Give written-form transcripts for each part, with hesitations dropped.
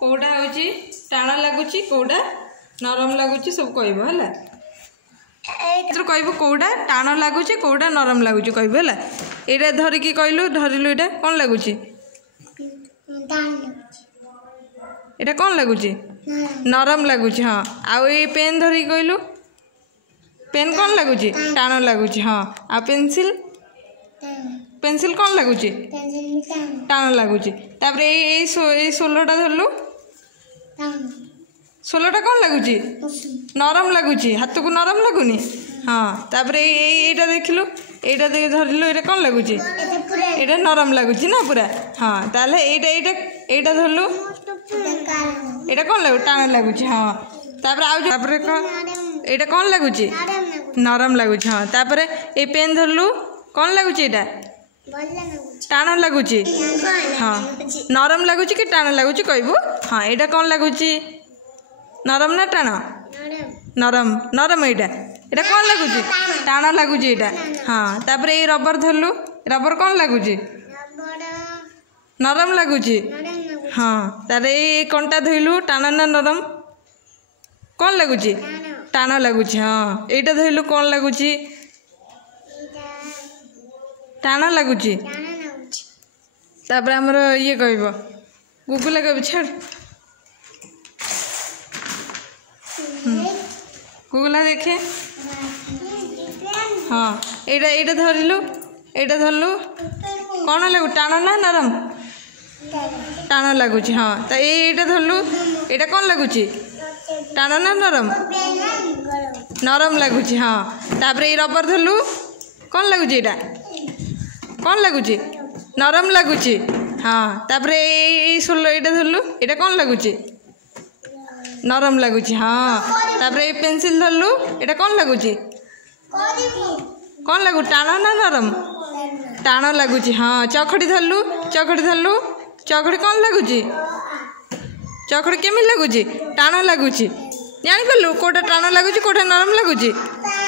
कौटा हूँ टाण लगुच कौटा नरम लगुच सब कह कह कौटा टाण लगुच कौटा नरम लगुच कह ये धरिकी कहलु धरिलु ये कौन लगुच ये कौन लगुच नरम लगुच हाँ आउ ये पेन धरिकी कहलु पेन कौन लगुच टाण लगुच हाँ आ पेंसिल पेंसिल कौन लगुच टाण लगुच तापर ये सोलटा धरलु सोलटा कौन लगुच नरम लगुच हाथ को नरम लगुनि हाँ तापर ये देखिलु एटा धरिलु ये कौन लगुच ये नरम लगुच ना पूरा हाँ ताले एटा धरलु ये कौन लगुच टाण लगुच हाँ तापर ये कौन लगुच नरम लगुच हाँ तापर ये पेन धरलु कौन लगुच ये टाण लगुच हाँ नरम लगुच कि टाण लगुच कहबू हाँ यहाँ कौन लगुच नरम ना टाण नरम नरम यहाँ कौन लगुच टाण लगुच यहाँ हाँ तापर ये रबर धरलु रबर कौन लगुच नरम लगुच हाँ तार ये कंटा धोइलु टाण ना नरम कौन लगुच टाण लगुच हाँ यहाँ धोइलु कौन लगुच टाण लगुच तापर आमर ये कह गुगुला कह छाड़ गुगुला देखे हाँ यहाँ धरिलु यहाँ धरलु कौन लगु टाण ना नरम टाण लगुच हाँ तो ये धरलु यहाँ कौन लगुच टाण ना नरम नरम लगुच हाँ तापर ये रबर धरलु कौन लगुच यहाँ कौन लगुच नरम लगुच हाँ तापर ये सोलो ये धरलु यहाँ कौन लगुच नरम लगुच हाँ तापर ये पेंसिल धरलु यहाँ कौन लगुच कौन लगु टाण ना नरम टाण लगुच हाँ चखड़ी धरलु चखड़ी कौन लगुच चखड़ी केमी लगुच टाण लगुच जानीपारू कौटा टाण लगुच कौटा नरम लगुच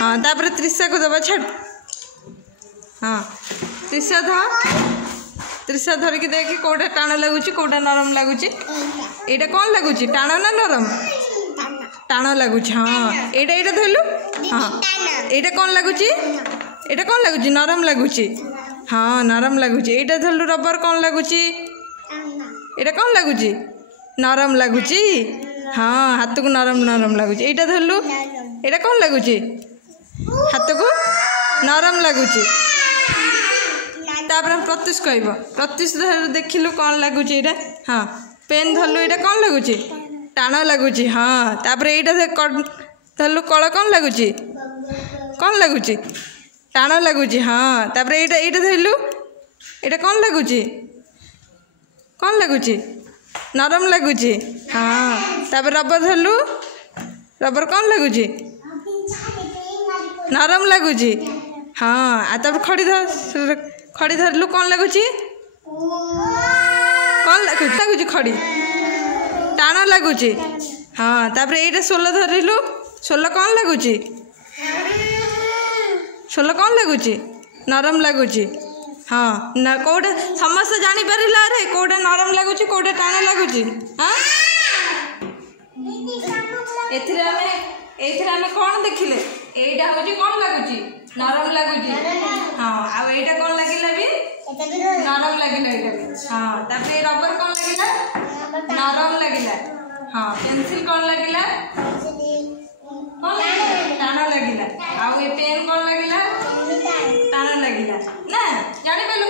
हाँ तापर त्रिशा को दबा छाड़ हाँ त्रिशा धरिकी देखी कौटा टाण लगुच कौटा नरम लगुच यहाँ कौन लगुच टाण ना नरम टाण लगुच हाँ यहाँ धरलु हाँ यहाँ कौन लगुच यहाँ कौन लगुच नरम लगुच हाँ नरम लगुच यहाँ धरलु रबर कौन लगुच यहाँ कौन लगुच नरम लगुच हाँ हाथ को नरम नरम लगुच यहाँ धरलु यहाँ कौन लगुच हाथ को नरम लगुच तापर प्रत्युष कह प्रत्युष देखिलु कौन लगुच यहाँ हाँ पेन धरलु यहाँ कौन लगुच टाण लगुच हाँ तापर यहाँ धरलु कल कौन लगुच टाण लगुच हाँ तापर यहाँ धरलु यहाँ कौन लगुच नरम लगुच हाँ तापर रबर धरलु रबर कौन लगुच नरम लगुच हाँ तापर खड़ी धरलु कौन लगुच खड़ी टाण लगुच हाँ तापर ये सोल धरिलु सोल कौन लगुच सोल कौन लगुच नरम लगुच हाँ ना कौटा समस्त जानी पारिला रे कौटा नरम लगुच कौटा टाण लगुच हाँ एथिरे आमे कौन देखिले एटा होची कौन लगुच नरम लगुच हाँ आ एटा कौन लागिला भी नरम लागिला एटा भी हाँ तापर रबर कौन लागिला नरम लागिला हाँ पेंसिल कौन लगिला टाण लगिला आ ये पेन कौन लगिला टाण लगिला ना जानी पाइलु